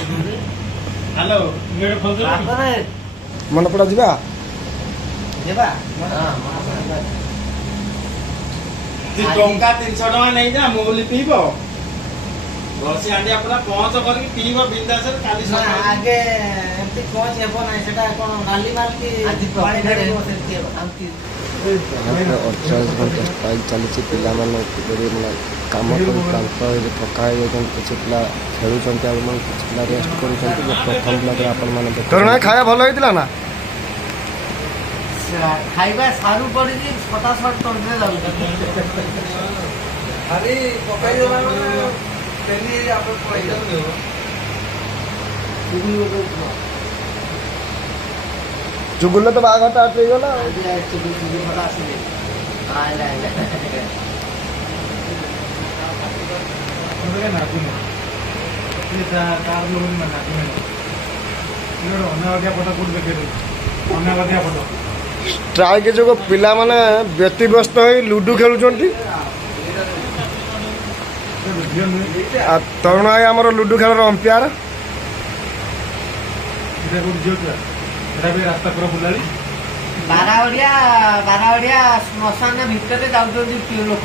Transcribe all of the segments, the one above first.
hello मन पड़ा जीवा टंका 300 टका नहीं जा मुली पीब बसी आंडिया पूरा पहुंच करके पीब बिंदास काली आगे एमती पहुंच हेबो ना सेटा कोन नाली माल की पानी ढाडो सेती आंती 48 घंटा स्ट्राइक चली पिलाने कम कर क्लांत थका किसी पिला खेलुंट आ किसी पिला रेस्ट कर प्रथम ब्लॉक आपण खाया भल होता ना खाइबा सारू पड़ी फटाफट तंत्रे जाऊ खाली पकाई देला तेली आपण पई जाऊ जुगुल तो बाघटा आटे गला ट्राई के जो पिला माने व्यतिव्यस्त हो लुडु खेलुंट तरुण भाई आम लुडु खेल अंपायर रास्ता पूरा बुला बारावड़िया श्मशान भितर जाऊँ लोक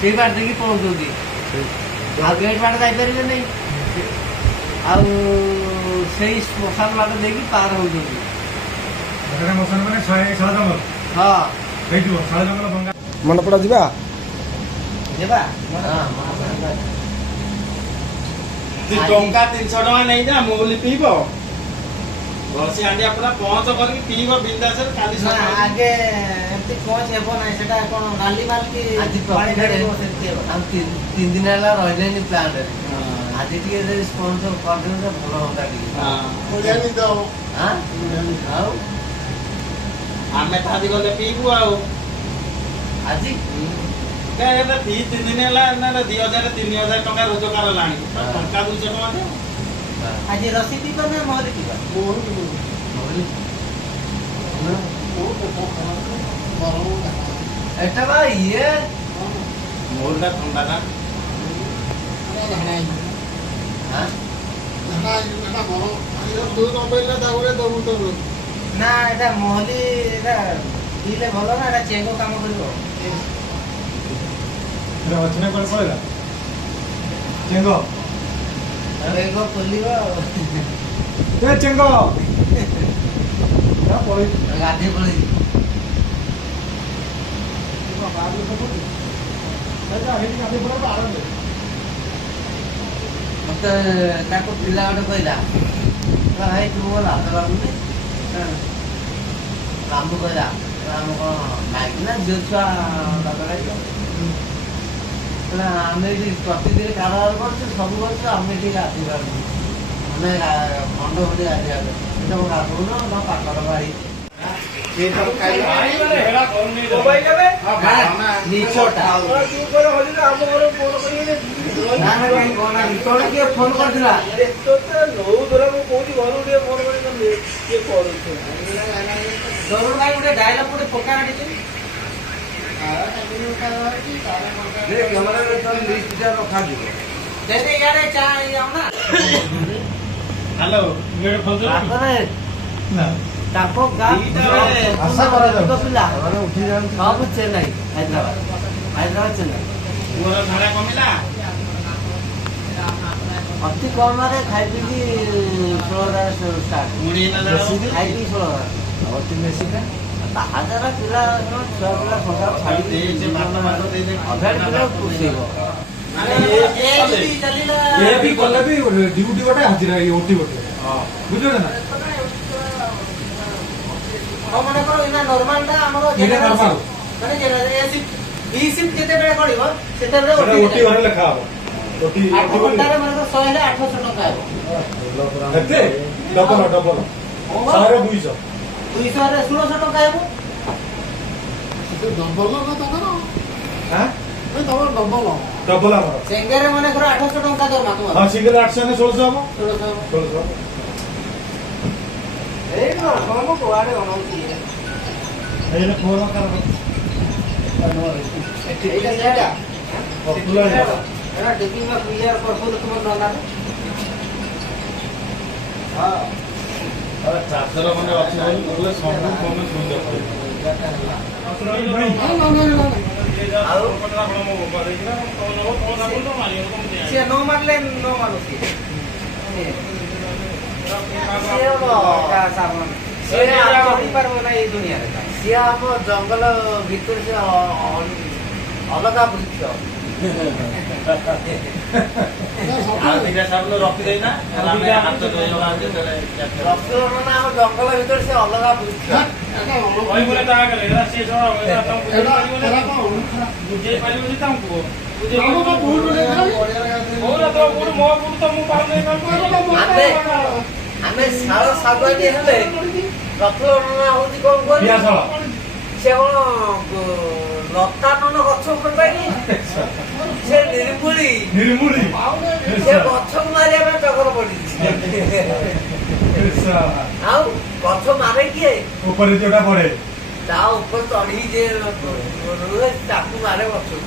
से बाट देखिए पहुँच गेट बाट जापर नहीं श्मशान बाट देखिए पार हो मन पड़ा जीवा टंका 300 टका नहीं जा मुली पीब बसी आंडिया पूरा पहुंच करके पीब बिंदास काली आगे एमती पहुंच हेबो ना सेटा कोन नाली माल की पानी ढाडो सेती आंती 3 दिन हला रहलेनी प्लांट आज टिके स्पॉन्सर कर दे तो भलो होता टिके हां हो जानी तो हां आउ आमे थादी गले पीबू आउ आजी क्या एटा 3 दिन हला ना 2000 3000 टका रोजगार लाणी टंका 200 टका दे आज रसीदी तो ना मोहरी की এটা ভাই ইয়ে মোরটা ঠান্ডা না না এটা মহলি এটা দিলে ভালো না এটা চেঙ্গো কাম করিব এটা অচনা করে পড়লা চেঙ্গো চেঙ্গো খুলিব এ চেঙ্গো না পড়ি গাধি পড়ি मत ताको पिला गोटे कहला भाई तू बोला हाथ बाबू राम कहला राम कौन माइक ना झील छुआ आम प्रतिदिन कारोबार कर सब कर आम आसबार मंड फटे आसबार पाखर बाड़ी फोन कर डायलॉग गोटे पका हेलो सब चेन्नई हैदराबाद चेन्नई अति कम खाई पी 16,000 स्टार्ट खाई पी 16,000 बाहर पिला छुआ पिला संसार छाड़ी अभेड़ पिला पुषेब ये भी कले भी ड्यूटी गोटे हाजिरा ओटी गोटे बुझले ना मन कर इना नॉर्मल टा हमरो ये नॉर्मल माने जे ए शिफ्ट बी शिफ्ट केते बेले करिवो सेते बेले ओटी घरे लेखा हो ओटी घंटारे मन 100 ले 800 टका आइबो देखते डबल सारे 200 रे 1600 टका आइबो डबल ना तमरो हां ए तमरो डबल हमर सेंगरे मन कर 800 टका दरमा तुम हां सिंगल 800 ने 1600 हम 1600 ए नो कम को आडे बनौती ए ने फोन कर एटा सेटा एटा डिपिंग में क्लियर कर फुल तुम नना ଚାର୍ଜର ଖଣ୍ଡେ ଅଛି ବୋଲି ବୋଲେ ସବୁ ଫୋନ୍ ସୁଇଚ୍ ଅଫ୍ ଆଉ ସିଏ ନ ମାରିଲେ ନ ମାରୁ ସିଏ କରିପାରିବ ନା ଏଇ ଦୁନିଆରେ ସିଏ ଆମ ଜଙ୍ଗଲ ଭିତରେ ସେ ଅଲଗା ବୃକ୍ଷ ଆଉ ଦିଟା ସାବୁନ ରଖିଦେଇନା ଆମେ ହାତ ଧୋଇବା ଯେତେବେଳେ ରକ୍ତରଣ ନା ଆମ ଜଙ୍ଗଲ ଭିତରେ ସେ ଅଲଗା ବୃକ୍ଷ କହିବଲେ ତା ଆଗରେ ସେ ବୁଝେଇ ପାରିବନି ତାଙ୍କୁ ଆମେ ଶାଳ ଶାଗୁଆନୀ ହେଲେ ରକ୍ତରଣ ହଉଛି କଣ କହିବି ସେ କଣ ଲତାନନ ଗଛ କରିପାରି ସେ ନିର୍ମୂଳି ସେ ଗଛକୁ ମାରିବା ପାଇଁ ଟକର ପଡିଛି ଆଉ ଗଛ ମାରେ କିଏ ଉପରେ ଯୋଉଟା ପଡେ ତା ଉପରେ ଚଢିକି ଯିଏ ରୁହେ ତାକୁ ମାରେ ଗଛକୁ